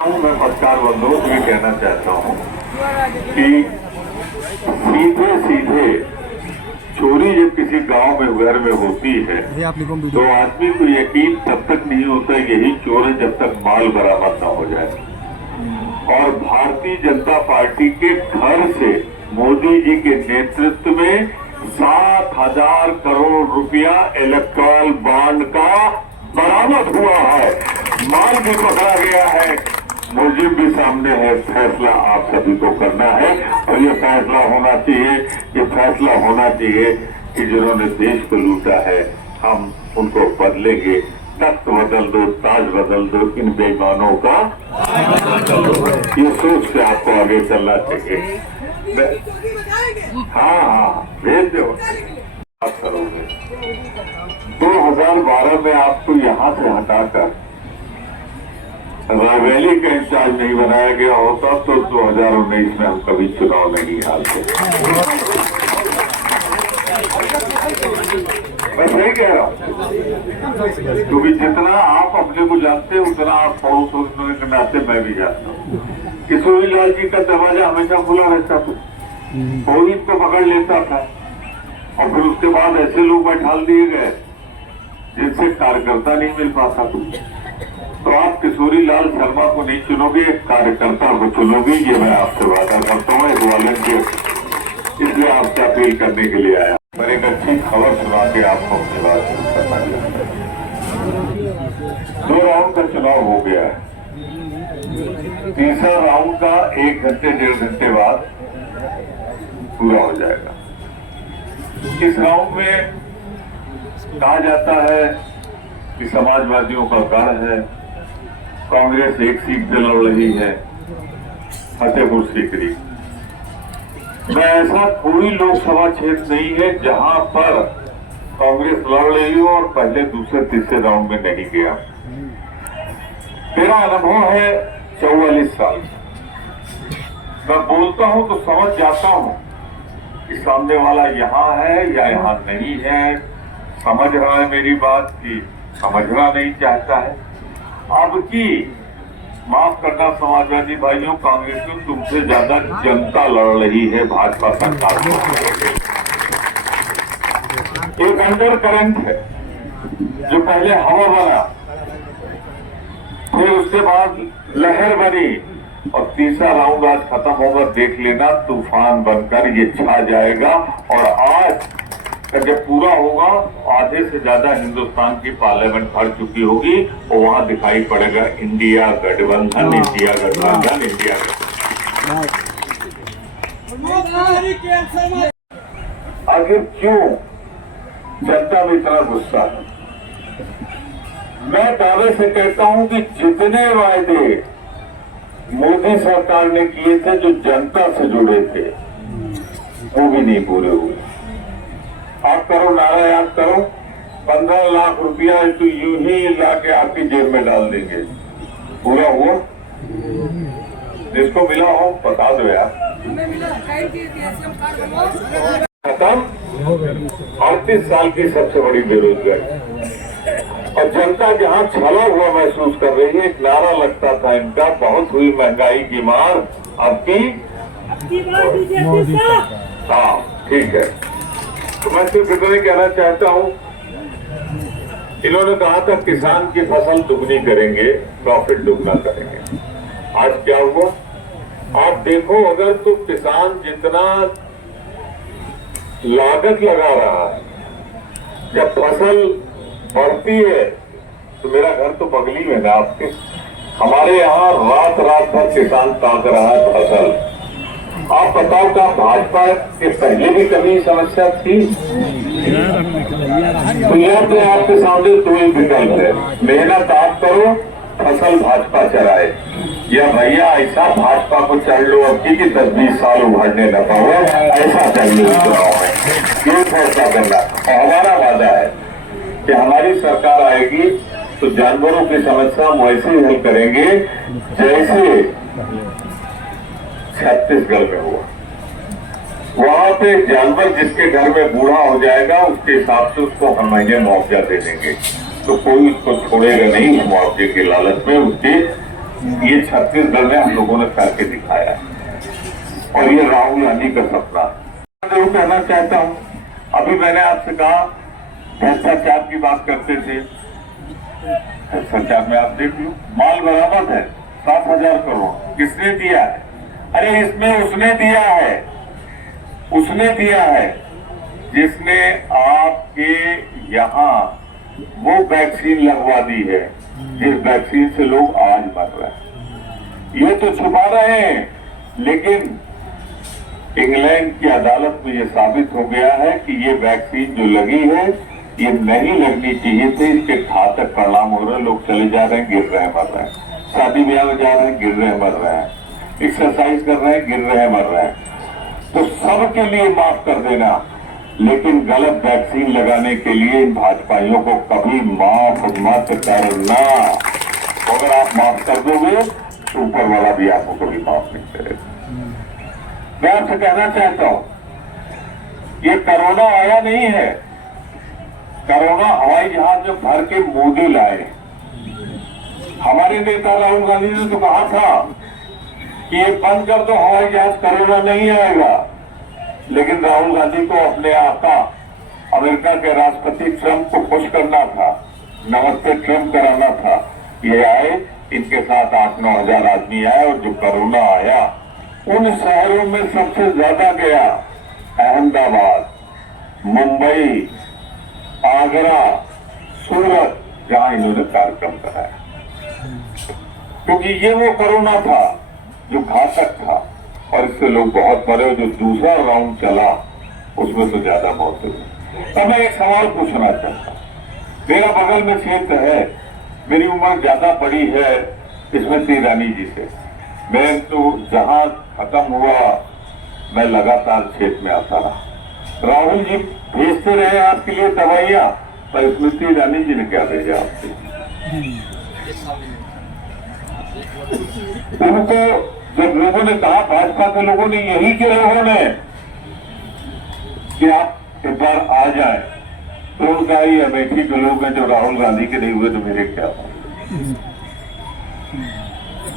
मैं पत्रकार बंधुओं को ये कहना चाहता हूँ कि सीधे सीधे चोरी जब किसी गांव में घर में होती है तो आदमी को यकीन तब तक नहीं होता यही चोर है जब तक माल बरामद न हो जाए। और भारतीय जनता पार्टी के घर से मोदी जी के नेतृत्व में 7,000 करोड़ रुपया इलेक्टोरल बॉन्ड का बरामद हुआ है, माल भी पकड़ा गया है, मुलजिम भी सामने है। फैसला आप सभी को करना है और ये फैसला होना चाहिए, ये फैसला होना चाहिए कि जिन्होंने देश को लूटा है हम उनको बदलेंगे। तख्त बदल दो, ताज बदल दो, इन बेईमानों का ये सोच के आपको आगे चलना चाहिए। हाँ, भेज दो। बात करोगे 2012 में आपको यहाँ से हटाकर रायबरेली का इंचार्ज नहीं बनाया गया होता तो 2019 में हम कभी चुनाव नहीं हारते। मैं सही कह रहा हूँ, क्योंकि जितना आप अपने को जानते हैं उतना आप पड़ोस होने के नाते मैं भी जानता हूँ। किशोरी लाल जी का दरवाजा हमेशा खुला रहता था, कोई इनको पकड़ लेता था और फिर उसके बाद ऐसे लोग बैठाल दिए गए जिनसे कार्यकर्ता नहीं मिल पाता। तो आप किशोरी लाल शर्मा को नहीं चुनोगे, कार्यकर्ता को चुनोगे, ये मैं आपसे वादा करता हूँ। एक वॉलंटियर इसलिए आपसे अपील करने के लिए आया। मैं एक अच्छी खबर सुना के आपको अपनी बात शुरू करना चाहता हूँ। 2 राउंड का चुनाव हो गया है, तीसरा राउंड का 1 घंटे 1.5 घंटे बाद पूरा हो जाएगा। इस राउंड में कहा जाता है कि समाजवादियों का गढ़ है, कांग्रेस 1 सीट से लड़ रही है, फतेहपुर सीकरी में ऐसा कोई लोकसभा क्षेत्र नहीं है जहां पर कांग्रेस लड़ रही हो और पहले दूसरे तीसरे राउंड में नहीं गया। मेरा अनुभव है 44 साल। मैं बोलता हूं तो समझ जाता हूं कि सामने वाला यहाँ है या यहाँ नहीं है, समझ रहा है मेरी बात की समझना नहीं चाहता है। अब की माफ करना समाजवादी भाइयों, कांग्रेस में तुमसे ज्यादा जनता लड़ रही है भाजपा सरकार को। एक अंडर करंट है जो पहले हवा बना, फिर उसके बाद लहर बनी और तीसरा राउंड आज खत्म होगा। देख लेना तूफान बनकर ये छा जाएगा और आज जब पूरा होगा आधे से ज्यादा हिंदुस्तान की पार्लियामेंट भर चुकी होगी और वहां दिखाई पड़ेगा इंडिया गठबंधन, इंडिया गठबंधन, इंडिया गठबंधन। आखिर क्यों जनता में इतना गुस्सा है? मैं दावे से कहता हूं कि जितने वायदे मोदी सरकार ने किए थे जो जनता से जुड़े थे वो भी नहीं पूरे हुए। आप करो, नारा याद करो, 15 लाख रुपया तो यूं ही लाके आपकी जेब में डाल देंगे। पूरा हुआ? जिसको मिला हो बता दो यार। खत्म। 38 साल की सबसे बड़ी बेरोजगारी और जनता जहां छला हुआ महसूस कर रही है। एक नारा लगता था इनका, बहुत हुई महंगाई की मार, अब की हाँ ठीक है। तो मैं सिर्फ इतना कहना चाहता हूं, इन्होंने कहा था किसान की फसल दुगनी करेंगे, प्रॉफिट दुगना करेंगे। आज क्या हुआ? आप देखो, अगर तो किसान जितना लागत लगा रहा है, जब फसल बढ़ती है तो मेरा घर तो बगली में ना आपके, हमारे यहाँ रात रात भर किसान ताक रहा है फसल। आप बताओ क्या भाजपा के पहले भी कभी समस्या थी? तो यह तो आपके सामने 2 ही विकल्प है, मेहनत आप करो, फसल भाजपा चलाए, या भैया ऐसा भाजपा को चढ़ लो अब की 10-20 साल उभरने न पाओ, ऐसा चाहिए चुनाव में। ये फैसला करना और हमारा वादा है कि हमारी सरकार आएगी तो जानवरों की समस्या हम वैसे ही हल करेंगे जैसे छत्तीसगढ़ में हुआ। वहां पे जानवर जिसके घर में बूढ़ा हो जाएगा उसके हिसाब से उसको हर महीने मुआवजा दे देंगे, तो कोई उसको छोड़ेगा नहीं। मुआवजे के लालच में उसकी ये छत्तीसगढ़ में हम लोगों ने करके दिखाया है और ये राहुल गांधी का सपना है। जो कहना चाहता हूँ, अभी मैंने आपसे कहा भ्रष्टाचार की बात करते थे। भ्रष्टाचार में आप देख लो, माल बरामद है 7,000 करोड़, किसने दिया है? अरे इसमें उसने दिया है, उसने दिया है जिसने आपके यहाँ वो वैक्सीन लगवा दी है जिस वैक्सीन से लोग आज मर रहे हैं। ये तो छुपा रहे हैं, लेकिन इंग्लैंड की अदालत में ये साबित हो गया है कि ये वैक्सीन जो लगी है ये नहीं लगनी चाहिए थी, इसके घातक परिणाम हो रहे हैं। लोग चले जा रहे हैं, गिर रहे हैं, मर रहे हैं। शादी ब्याह में जा रहे हैं, गिर रहे हैं, मर रहे हैं। एक्सरसाइज कर रहे हैं, गिर रहे हैं, मर रहे हैं। तो सबके लिए माफ कर देना, लेकिन गलत वैक्सीन लगाने के लिए इन भाजपाइयों को कभी माफ मत करना। अगर आप माफ कर दोगे तो ऊपर वाला भी आपको कभी माफ नहीं करेगा। मैं आपसे कहना चाहता हूं, ये कोरोना आया नहीं है, कोरोना हवाई जहाज में भर के मोदी लाए। हमारे नेता राहुल गांधी ने तो कहा था कि ये बंद कर दो हवाई जहाज, कोरोना नहीं आएगा। लेकिन राहुल गांधी को अपने आका अमेरिका के राष्ट्रपति ट्रंप को खुश करना था, नमस्ते ट्रंप कराना था। ये आए, इनके साथ 8-9 हजार आदमी आए और जो कोरोना आया उन शहरों में सबसे ज्यादा गया अहमदाबाद, मुंबई, आगरा, सूरत, जहां इन्होंने कार्यक्रम कराया। क्योंकि ये वो कोरोना था जो घातक था और इससे लोग बहुत मरे। जो दूसरा राउंड चला उसमें तो ज्यादा मौत हुई। तो मैं एक सवाल पूछना चाहता हूँ, मेरा बगल में क्षेत्र है, मेरी उम्र ज्यादा बड़ी है स्मृति ईरानी जी से। मैं तो जहां खत्म हुआ मैं लगातार क्षेत्र में आता रहा। राहुल जी भेजते रहे आपके लिए दवाइयां, पर स्मृति ईरानी जी ने क्या भेजा आपसे? उनको जब लोगों ने कहा, भाजपा के लोगों ने, यही के लोगों ने, कि आप एक बार आ जाए, तो उनका ही अमेठी के लोग हैं जो राहुल गांधी के नहीं हुए तो मेरे क्या होंगे।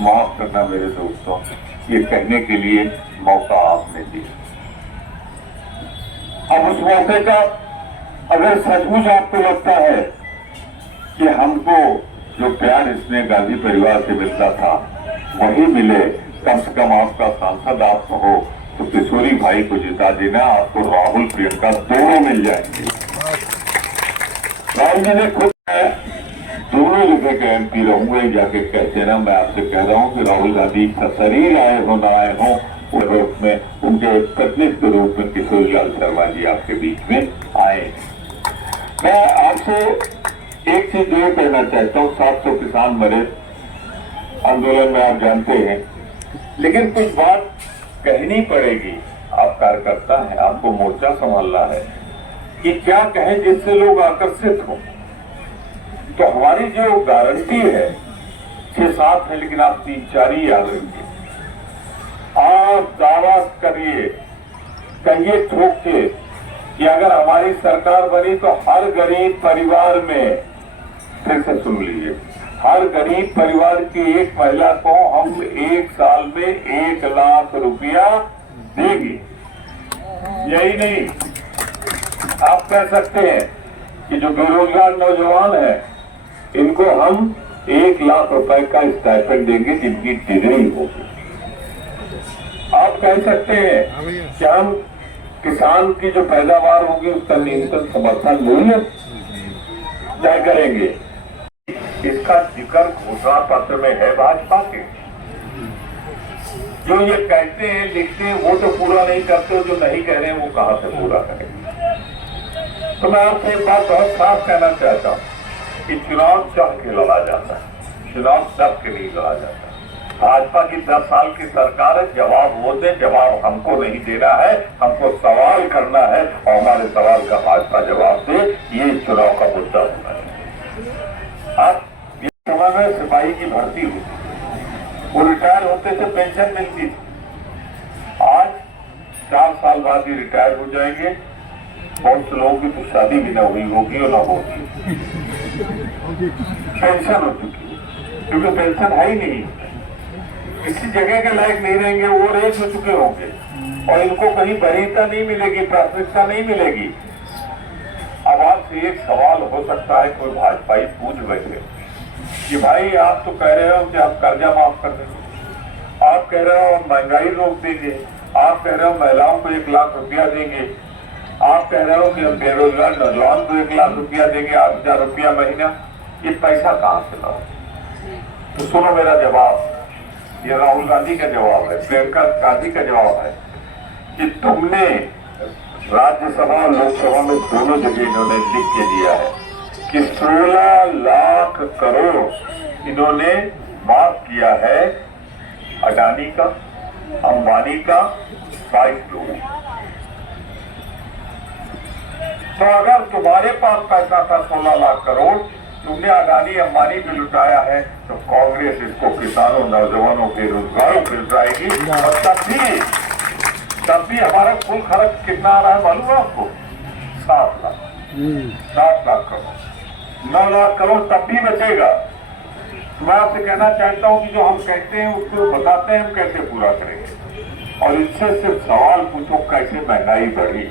माफ करना मेरे दोस्तों, ये कहने के लिए मौका आपने दिया। अब उस मौके का अगर सचमुच आपको लगता है कि हमको जो प्यार इसने गांधी परिवार से मिलता था वही मिले, कम से कम आपका सांसद आप हो, तो किशोरी भाई को जिता देना, आपको राहुल प्रियंका दोनों मिल जाएंगे। राहुल जी ने खुद दोनों लिखे के एमपी रहूंगा, जाके कहते ना, मैं आपसे कह रहा हूं कि राहुल गांधी का शरीर आए हो ना आए हो, रूप में उनके प्रतिनिधि के रूप में किशोरी लाल शर्मा जी आपके बीच में आए। मैं आपसे एक चीज जो कहना चाहता हूँ, 700 किसान मरे आंदोलन में, आप जानते हैं, लेकिन कुछ बात कहनी पड़ेगी। आप कार्यकर्ता हैं, आपको मोर्चा संभालना है, कि क्या कहें जिससे लोग आकर्षित हों। तो हमारी जो गारंटी है 6-7 है, लेकिन आप 3-4 ही याद रखिए। आप दावा करिए, कहिए ठोक के कि अगर हमारी सरकार बनी तो हर गरीब परिवार में, फिर से सुन लीजिए, हर गरीब परिवार की एक महिला को हम 1 साल में 1 लाख रुपया देंगे। यही नहीं, आप कह सकते हैं कि जो बेरोजगार नौजवान हैं इनको हम 1 लाख रुपए का स्टाइपेंड देंगे जिनकी डिग्री होगी। आप कह सकते हैं कि हम किसान की जो पैदावार होगी उसका न्यूनतम समर्थन मूल्य तय करेंगे। इसका जिक्र घोषणा पत्र में है भाजपा के। जो ये कहते हैं, लिखते हैं, वो तो पूरा नहीं करते, जो नहीं कह रहे हैं वो कहां से पूरा करेंगे। तो मैं आपसे एक बात बहुत साफ कहना चाहता हूं कि चुनाव चाह के लड़ा जाता है, चुनाव डर के नहीं लड़ा जाता। भाजपा की 10 साल की सरकार है, जवाब वो दे, जवाब हमको नहीं देना है, हमको सवाल करना है और हमारे सवाल का भाजपा जवाब दे। ये चुनाव का मुद्दा होना है। आज ये समय में सिपाही की भर्ती हुई, वो रिटायर होते थे, पेंशन मिलती थी। आज 4 साल बाद ही रिटायर हो जाएंगे। बहुत से लोगों की तो शादी भी ना हुई होगी और ना होगी, पेंशन हो चुकी है, क्योंकि पेंशन है ही नहीं। किसी जगह के लायक नहीं रहेंगे, वो रेस हो चुके होंगे और इनको कहीं वरीयता नहीं मिलेगी, प्राथमिकता नहीं मिलेगी। अब आपसे एक सवाल हो सकता है, कोई भाजपाई पूछ बैठे कि भाई आप तो कह रहे हो कि आप कर्जा माफ कर देंगे, आप कह रहे हो हम महंगाई रोक देंगे, आप कह रहे हो महिलाओं को 1 लाख रुपया देंगे, आप कह रहे हो कि हम बेरोजगार नौजवान को 1 लाख रुपया देंगे, 8,000 रुपया महीना, ये पैसा कहाँ से लाओ? तो सुनो मेरा जवाब, ये राहुल गांधी का जवाब है, प्रियंका गांधी का जवाब है कि तुमने राज्यसभा और लोकसभा में दोनों जगह इन्होंने लिख के दिया है कि 16 लाख करोड़ इन्होंने माफ किया है अडानी का, अंबानी का, स्वाइप लोगों। तो अगर तुम्हारे पास पैसा था 16 लाख करोड़, तुमने अडानी अंबानी पे लुटाया है, तो कांग्रेस इसको किसानों, नौजवानों, बेरोजगारों पे लुटाएगी। और तब भी हमारा कुल खर्च कितना आ रहा है मालूम है आपको? 7 लाख 7 लाख करोड़, 9 लाख करोड़ तब भी बचेगा। मैं आपसे कहना चाहता हूं कि जो हम कहते हैं उसको बताते हैं हम कैसे पूरा करेंगे। और इससे सिर्फ सवाल पूछो, कैसे महंगाई बढ़ी,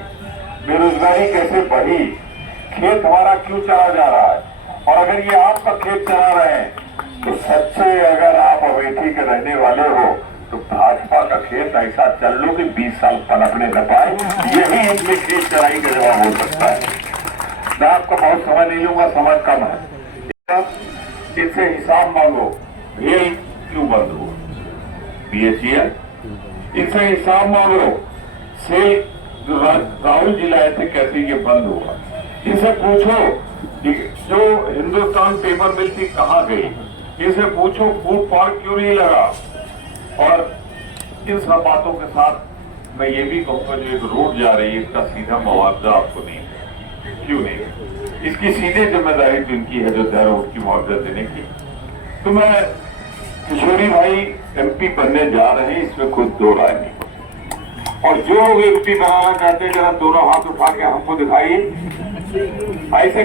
बेरोजगारी कैसे बढ़ी, खेत हमारा क्यों चला जा रहा है? और अगर ये आपका खेत चला रहे हैं तो सच्चे अगर आप अमेठी के रहने वाले हो तो भाजपा का खेत ऐसा चल लो कि 20 साल पनपने न पाए, यही इनमें खेत चराई का जवाब हो सकता है। मैं आपको बहुत समय नहीं लूंगा, समय कम है। इससे हिसाब मांगो, रेल क्यों बंद हुआ, BHEL, इससे हिसाब मांगो, सेल राहुल जी लाए थे कैसे ये बंद हुआ, इनसे पूछो कि जो हिंदुस्तान पेपर मिल थी कहाँ गई, इनसे पूछो फूड पार्क क्यों नहीं लगा। और इन सब बातों के साथ मैं ये भी कहूँगा जो एक रोड जा रही है इसका सीधा मुआवजा आपको नहीं है, क्यों नहीं? इसकी सीधे जिम्मेदारी तो इनकी है जो तय रोड की मुआवजा देने की। तो मैं किशोरी भाई MP बनने जा रहे हैं, इसमें खुद दो राय नहीं। और जो लोग MP बनाना चाहते हैं जरा दोनों हाथ उठा के हमको दिखाइए। ऐसे